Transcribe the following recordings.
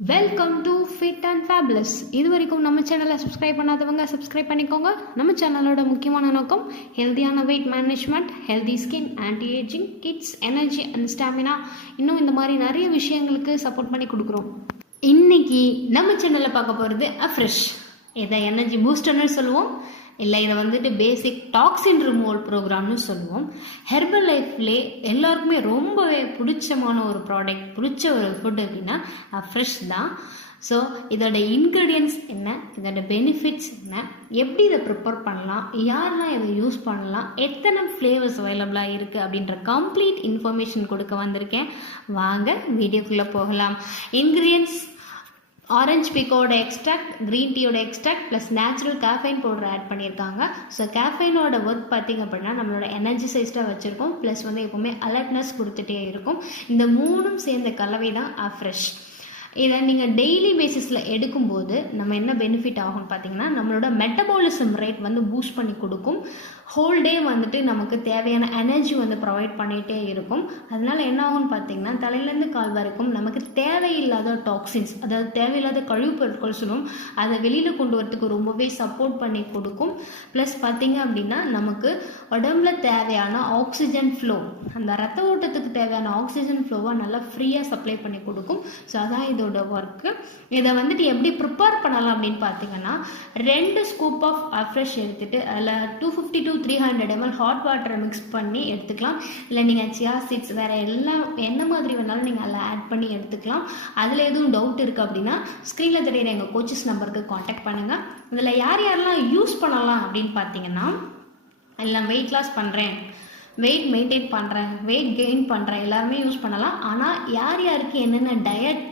Welcome to fit and fabulous. இது வரைக்கும் நம்ம சேனலை சப்ஸ்கிரைப் பண்ணாதவங்க சப்ஸ்கிரைப் பண்ணிக்கோங்க. நம்ம சேனலோட முக்கியமான நோக்கம் ஹெல்த்தியான wait management, healthy skin, anti ageing, kids, energy and stamina, இன்னும் இந்த மாதிரி நிறைய விஷயங்களுக்கு சப்போர்ட் பண்ணி கொடுக்குறோம். இன்னைக்கு நம்ம சேனலில் பார்க்க போகிறது அஃப்ரெஷ். இதை எனர்ஜி பூஸ்டர்னு சொல்லுவோம், இல்லை இதை வந்துட்டு பேசிக் டாக்ஸின் ரிமூவல் ப்ரோக்ராம்னு சொல்லுவோம். ஹெர்பல் லைஃப்லே எல்லாருக்குமே ரொம்பவே பிடிச்சமான ஒரு ப்ராடக்ட், பிடிச்ச ஒரு ஃபுட் அப்படின்னா ஃப்ரெஷ் தான். ஸோ இதோட இன்க்ரீடியன்ட்ஸ் என்ன, இதோட பெனிஃபிட்ஸ் என்ன, எப்படி இதை ப்ரிப்பேர் பண்ணலாம், யாரெல்லாம் இதை யூஸ் பண்ணலாம், எத்தனை ஃப்ளேவர்ஸ் அவைலபிளாக இருக்குது அப்படின்ற கம்ப்ளீட் இன்ஃபர்மேஷன் கொடுக்க வந்திருக்கேன். வாங்க வீடியோக்குள்ளே போகலாம். இன்க்ரீடியன்ட்ஸ்: ஆரஞ்சு பீக்கோட எக்ஸ்ட்ராக்ட், க்ரீன் டீயோட extract plus natural caffeine powder add பண்ணியிருக்காங்க. ஸோ கேஃபைனோட ஒர்க் பார்த்திங்க அப்படின்னா நம்மளோட எனர்ஜைஸ்டாக வச்சுருக்கோம், ப்ளஸ் வந்து எப்போவுமே அலர்ட்னஸ் கொடுத்துட்டே இருக்கும். இந்த மூணும் சேர்ந்த கலவை தான் ஃப்ரெஷ். இதை நீங்கள் டெய்லி பேசிஸில் எடுக்கும்போது நம்ம என்ன பெனிஃபிட் ஆகும்னு பார்த்தீங்கன்னா, நம்மளோட மெட்டபாலிசம் ரேட் வந்து பூஸ்ட் பண்ணி கொடுக்கும். ஹோல் டே வந்துட்டு நமக்கு தேவையான எனர்ஜி வந்து ப்ரொவைட் பண்ணிகிட்டே இருக்கும். அதனால் என்ன ஆகும்னு பார்த்தீங்கன்னா, தலையிலேருந்து கால் வரைக்கும் நமக்கு தேவையில்லாத டாக்ஸின்ஸ், அதாவது தேவையில்லாத கழிவுப் பொருட்கள் சொல்லும், அதை வெளியில் கொண்டு வரதுக்கு ரொம்பவே சப்போர்ட் பண்ணி கொடுக்கும். ப்ளஸ் பார்த்திங்க அப்படின்னா நமக்கு உடம்புல தேவையான ஆக்சிஜன் ஃப்ளோ, அந்த ரத்த ஓட்டத்துக்கு தேவையான ஆக்சிஜன் ஃப்ளோவை நல்லா ஃப்ரீயாக சப்ளை பண்ணி கொடுக்கும். ஸோ அதான் இதோட ஒர்க்கு. இதை வந்துட்டு எப்படி ப்ரிப்பேர் பண்ணலாம் அப்படின்னு பார்த்தீங்கன்னா, 2 ஸ்கூப் ஆஃப் ஃப்ரெஷ் எடுத்துகிட்டு அதில் 250 to 300 ml ஹாட் வாட்டரை மிக்ஸ் பண்ணி எடுத்துக்கலாம். இல்லை நீங்கள் சியா சீட்ஸ் வேறு எல்லாம் என்ன மாதிரி வேணாலும் நீங்கள் அதில் ஆட் பண்ணி எடுத்துக்கலாம். அதில் எதுவும் டவுட் இருக்குது அப்படின்னா ஸ்க்ரீனில் தெரியுற எங்கள் கோச்சஸ் நம்பருக்கு காண்டாக்ட் பண்ணுங்கள். இதில் யாரெல்லாம் யூஸ் பண்ணலாம் அப்படின்னு பார்த்தீங்கன்னா, எல்லாம் வெயிட் லாஸ் பண்ணுறேன், வெயிட் மெயின்டைன் பண்ணுறேன், வெயிட் கெயின் பண்ணுறேன், எல்லாருமே யூஸ் பண்ணலாம். ஆனால் யாருக்கு என்னென்ன டயட்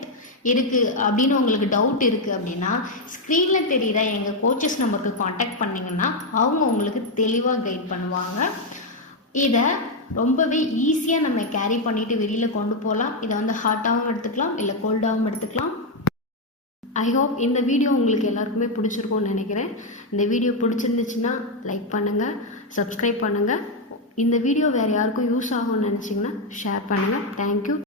இருக்குது அப்படின்னு உங்களுக்கு டவுட் இருக்குது அப்படின்னா ஸ்க்ரீனில் தெரிகிற எங்கள் கோச்சஸ் நம்பருக்கு காண்டாக்ட் பண்ணிங்கன்னா அவங்க உங்களுக்கு தெளிவாக கைட் பண்ணுவாங்க. இதை ரொம்பவே ஈஸியாக நம்ம கேரி பண்ணிவிட்டு வெளியில் கொண்டு போகலாம். இதை வந்து ஹாட்டாகவும் எடுத்துக்கலாம், இல்லை கோல்டாகவும் எடுத்துக்கலாம். ஐ ஹோப் இந்த வீடியோ உங்களுக்கு எல்லாருக்குமே பிடிச்சிருக்கும்னு நினைக்கிறேன். இந்த வீடியோ பிடிச்சிருந்துச்சுன்னா லைக் பண்ணுங்கள், சப்ஸ்கிரைப் பண்ணுங்கள். இந்த வீடியோ வேறு யாருக்கும் யூஸ் ஆகும்னு நினச்சிங்கன்னா ஷேர் பண்ணுங்கள். தேங்க்யூ.